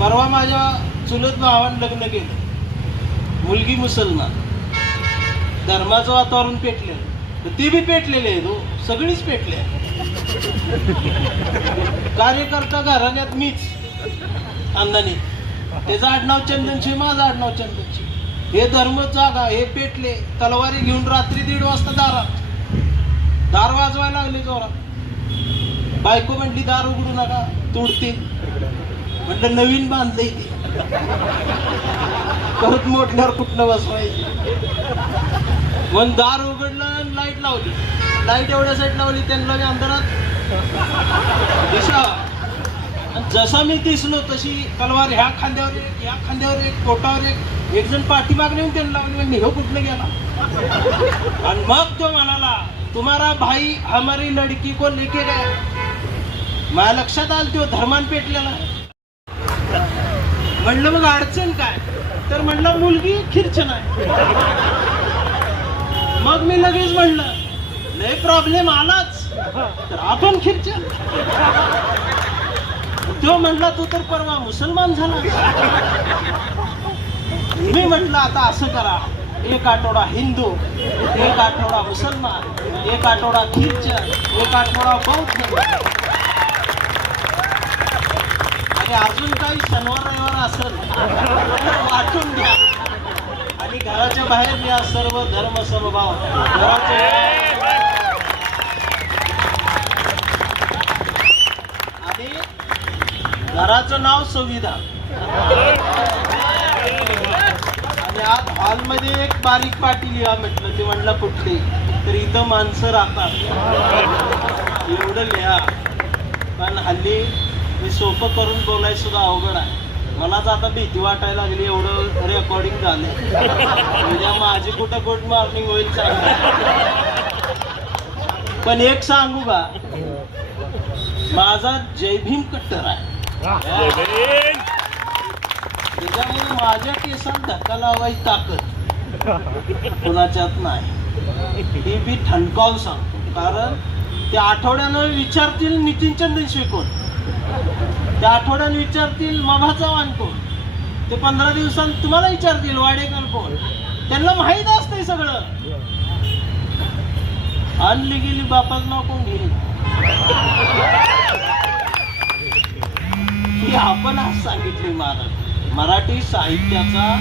परवा माझ्या चुलत भावानं लग्न केलं. मुलगी मुसलमान. धर्माचं वातावरण पेटलेलं तर ती बी पेटलेली आहे तो सगळीच पेटले कार्यकर्ता घराण्यात मीच अंदानी त्याचं आडनाव चंदनशी माझं आडनाव चंदनशी हे धर्म जागा हे पेटले. तलवारी घेऊन रात्री दीड वाजता दारात. दार वाजवायला लागले जोरात. बायको म्हणली दार उघडू नका तुडतील. म्हटलं नवीन बांधलंय ते. परत मोठल्यावर कुठलं बसवायचं? मग दार उघडलं आणि लाइट लावली. लाइट एवढ्या साईड लावली त्यांना मी अंधारात. दिशा. जसा मी दिसलो तशी तलवार ह्या खांद्यावर एक ह्या खांद्यावर एक पोटावर एक. एक जण पाठीमागणे येऊन त्यांना लावली म्हणजे कुठलं गेला? आणि मग तो म्हणाला तुम्हारा भाई हमारी लडकी को लेके गया. माझ्या लक्षात आलं तो धर्मान पेटलेला. म्हणलं मग अडचण काय? तर म्हणलं मुलगी खिरचन आहे. मग मी लगेच म्हणलं लय प्रॉब्लेम आलाच तर आपण खिरचन तो म्हणला तू तर परवा मुसलमान झाला. मी म्हटलं आता असं करा. एक आठवडा हिंदू एक आठवडा मुसलमान एक आठवडा ख्रिश्चन एक आठवडा बौद्ध. आणि अजून काही शनिवार रविवार असेल वाटून घ्या. आणि घराच्या बाहेर या सर्व धर्म समभाव. आणि घराचं नाव संविधान आणि आज हॉलमध्ये एक बारीक पाटील लिहा म्हटलं ते म्हणलं कुठली? तर इथं माणसं राहतात. एवढं लिहा. पण हल्ली हे सोपं करून बोलायचं सुद्धा अवघड आहे. मलाच आता भीती वाटायला लागली एवढं रेकॉर्डिंग झालं उद्या माझी कुठं गुड मॉर्निंग होईल चांगलं पण एक सांगू का? माझा जय भीम कट्टर आहे. त्याच्यामुळे माझ्या केसात धक्का लावायची ताकद कुणाच्यात नाही. हे मी ठणकावून सांगतो. कारण त्या आठवड्यानं विचारतील नितीन चंद्रशे कोण त्या आठवड्यानं विचारतील मभा चव्हाण कोण? ते पंधरा दिवसांत तुम्हाला विचारतील वाडेकर कोण? त्यांना माहीत असतंय सगळं. आणली गेली बापाच नाव कोण घेईल? आपण आज सांगितली महाराज. मराठी साहित्याचा